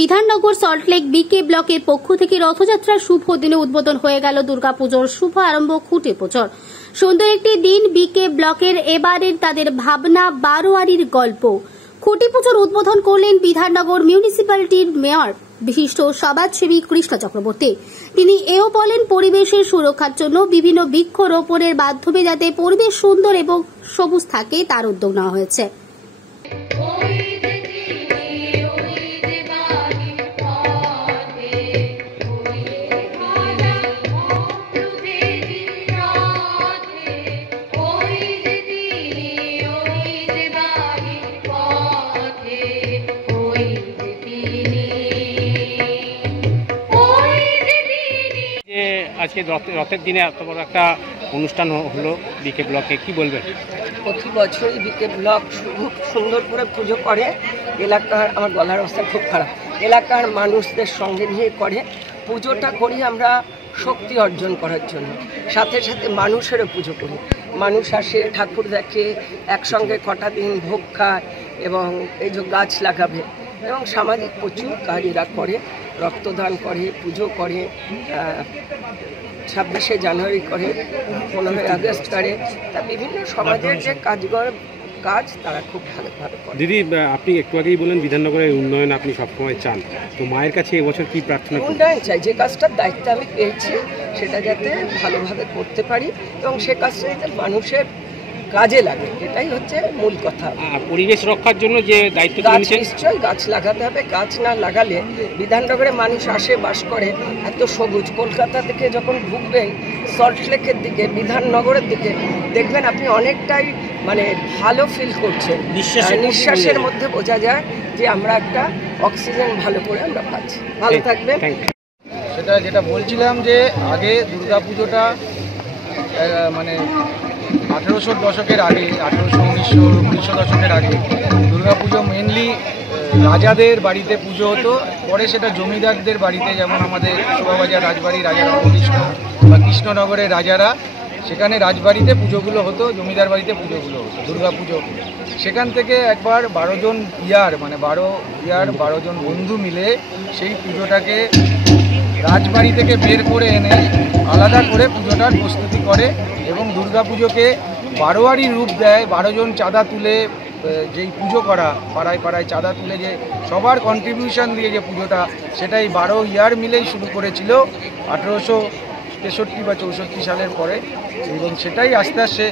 বিধাননগর সল্টলেক বিকে ব্লকের পক্ষ থেকে রথযাত্রার শুভ দিনে উদ্বোধন হয়ে গেল দুর্গাপুজোর শুভ আরম্ভ খুঁটি পুজোর। সুন্দর একটি দিন বিকে ব্লকের এবারের তাদের ভাবনা বারোয়ারির গল্প। খুঁটি পুজোর উদ্বোধন করলেন বিধাননগর মিউনিসিপ্যালিটির মেয়র বিশিষ্ট সমাজসেবী কৃষ্ণ চক্রবর্তী। তিনি এও বলেন, পরিবেশের সুরক্ষার জন্য বিভিন্ন বৃক্ষরোপণের মাধ্যমে যাতে পরিবেশ সুন্দর এবং সবুজ থাকে তার উদ্যোগ নেওয়া হয়েছে। আজকে রথের দিনে এত বড় একটা অনুষ্ঠান হলো বিকে ব্লকে, কি বলবেন? প্রতি বছরই বিকে ব্লক খুব সুন্দর করে পুজো করে। এলাকার, আমার গলার অবস্থা খুব খারাপ, এলাকার মানুষদের সঙ্গে নিয়ে করে পুজোটা করি আমরা শক্তি অর্জন করার জন্য। সাথে সাথে মানুষেরও পুজো করি। মানুষ আসে, ঠাকুর দেখে, একসঙ্গে কটা দিন ভোগ খায় এবং এই যে গাছ লাগাবে এবং সামাজিক প্রচুর কাজ এরা করে। রক্তদান করে, পুজো করে, 26শে জানুয়ারি করে, 15ই আগস্ট করে। তা বিভিন্ন সমাজের যে কাজ তারা খুব ভালোভাবে করে। দিদি, আপনি একটু আগেই বলেন বিধাননগরের উন্নয়ন আপনি সবসময় চান, তো মায়ের কাছে এবছর কি প্রার্থনা? উন্নয়ন চাই, যে কাজটার দায়িত্ব আমি পেয়েছি সেটা যাতে ভালোভাবে করতে পারি এবং সে কাজটা যাতে মানুষের কাজে লাগে, এটাই হচ্ছে মূল কথা। পরিবেশ রক্ষার জন্য যে দায়িত্ব নিশ্চয়ই গাছ লাগাতে হবে। গাছ না লাগালে, বিধাননগরে মানুষ আসে, বাস করে, এত সবুজ। কলকাতা থেকে যখন ঢুকবেন সল্টলেকের দিকে, বিধাননগরের দিকে, দেখবেন আপনি অনেকটাই ভালো ফিল করছেন। নিঃশ্বাসের মধ্যে বোঝা যায় যে আমরা একটা অক্সিজেন ভালো করে আমরা পাচ্ছি। ভালো থাকবেন। যেটা বলছিলাম যে আগে দুর্গাপুজোটা 1800 দশকের আগে, 1900 দশকের আগে দুর্গাপুজো মেনলি রাজাদের বাড়িতে পুজো হতো। পরে সেটা জমিদারদের বাড়িতে, যেমন আমাদের শোভাবাজার রাজবাড়ি রাজা রামকৃষ্ণ বা কৃষ্ণনগরের রাজারা, সেখানে রাজবাড়িতে পুজোগুলো হতো, জমিদার বাড়িতে পুজোগুলো হতো দুর্গাপুজো। সেখান থেকে একবার 12 জন ইয়ার 12 জন বন্ধু মিলে সেই পুজোটাকে রাজবাড়ি থেকে বের করে এনে আলাদা করে পুজোটার প্রস্তুতি করে এবং দুর্গাপুজোকে বারোয়ারি রূপ দেয়। 12 জন চাঁদা তুলে যেই পুজো করা, পাড়ায় পাড়ায় চাঁদা তুলে যে সবার কন্ট্রিবিউশন দিয়ে যে পুজোটা, সেটাই 12 ইয়ার মিলেই শুরু করেছিল 1863 বা 64 সালের পরে। এবং সেটাই আস্তে আস্তে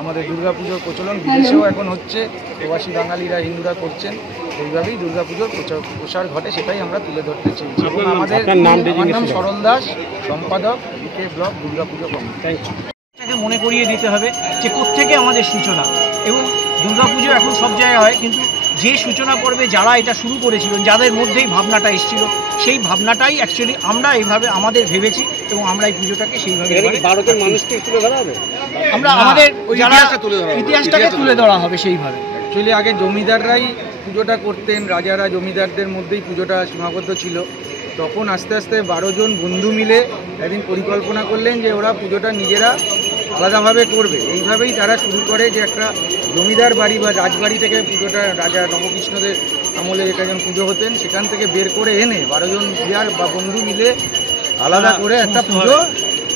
আমাদের দুর্গাপুজোর প্রচলন বিদেশেও এখন হচ্ছে, প্রবাসী বাঙালিরা, হিন্দুরা করছেন। এইভাবেই দুর্গাপুজোর প্রসার ঘটে, সেটাই আমরা তুলে ধরতে চেয়েছি। আমাদের নাম সরল দাস, সম্পাদক বিকে ব্লক দুর্গাপুজো কমিটি। মনে করিয়ে দিতে হবে যে কোত্থেকে আমাদের সূচনা, এবং দুর্গাপুজো এখন সব জায়গায় হয়, কিন্তু যে সূচনা করবে, যারা এটা শুরু করেছিলেন, যাদের মধ্যেই ভাবনাটা এসেছিল, সেই ভাবনাটাই অ্যাকচুয়ালি আমরা এইভাবে আমাদের ভেবেছি এবং আমরা এই পুজোটাকে সেইভাবে মানুষকে তুলে ধরা হবে। আমরা আমাদের ইতিহাসটাকে তুলে ধরা হবে সেইভাবে। অ্যাকচুয়ালি আগে জমিদাররাই পুজোটা করতেন, রাজারা জমিদারদের মধ্যেই পুজোটা সীমাবদ্ধ ছিল। তখন আস্তে আস্তে 12 জন বন্ধু মিলে একদিন পরিকল্পনা করলেন যে ওরা পুজোটা নিজেরা আলাদাভাবে করবে। এইভাবেই তারা শুরু করে যে একটা জমিদার বাড়ি বা রাজবাড়ি থেকে পুজোটা, রাজা নবকৃষ্ণদের আমলে যেটা যখন পুজো হতেন, সেখান থেকে বের করে এনে 12 জন ইয়ার বা বন্ধু মিলে আলাদা করে একটা পুজো,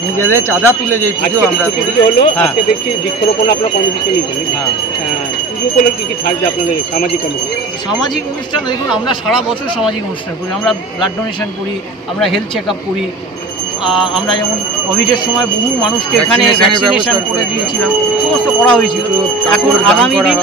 নিজেদের চাঁদা তুলে যে পুজো আমরা হলো। আজকে দেখছি বৃক্ষরোপণ আপনার কর্মসূচি নিয়েছেন। পুজো করলে কি থাকবে আপনাদের সামাজিক কর্মসূচি? সামাজিক অনুষ্ঠান দেখুন, আমরা সারা বছর সামাজিক অনুষ্ঠান করি। আমরা ব্লাড ডোনেশন করি, আমরা হেলথ চেক আপ করি। আমরা যেমন কোভিডের সময় বহু মানুষকে এখানে ভ্যাকসিনেশন করে দিয়েছিলাম, সমস্ত করা হয়েছিল। এখন আগামী দিন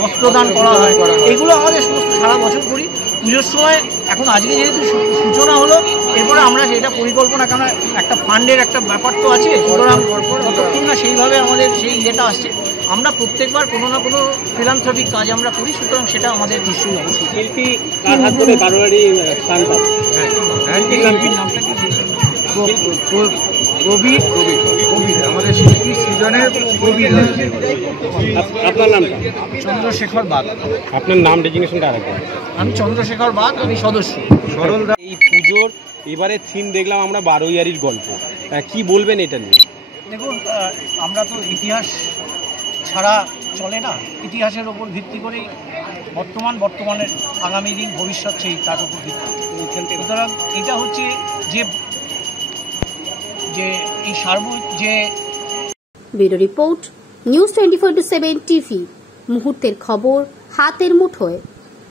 বস্ত্রদান করা হয়, এগুলো আমাদের সমস্ত সারা বছর করি। পুজোর সময় এখন আজকে যেহেতু সূচনা হলো, এরপরে আমরা সেটা পরিকল্পনা, কারণ একটা ফান্ডের একটা ব্যাপার তো আছে, সুতরাং যতক্ষণ না সেইভাবে আমাদের সেই ইয়েটা আসছে, আমরা প্রত্যেকবার কোনো না কোনো ফিলান্থ্রপিক কাজ আমরা করি, সুতরাং সেটা আমাদের নিশ্চয়ই অবশ্যই। শিল্পী কার হাত ধরে বারোয়ারি স্থান পাবে? শিল্পীর নামটা কি? কবির, আমাদের শিল্পী সৃজনের কবির। আপনার নামটা? চন্দ্রশেখর বাগ। আপনার নাম ডেজিগনেশনটা আরেকবার? আমি চন্দ্রশেখর বাগ, আমি সদস্য। এই পুজোর এবারে থিম দেখলাম আমরা বারোয়ারির গল্প, কি বলবেন এটা নিয়ে? দেখুন, আমরা তো ইতিহাস ছাড়া চলে না, ইতিহাসের ওপর ভিত্তি করেই বর্তমানের আগামী দিন ভবিষ্যৎ সেই তার উপর ভিত্তি। সুতরাং এটা হচ্ছে যে এই যে ব্যুরো রিপোর্ট, নিউজ 24/7 টিভি। মুহূর্তের খবর হাতের মুঠোয়।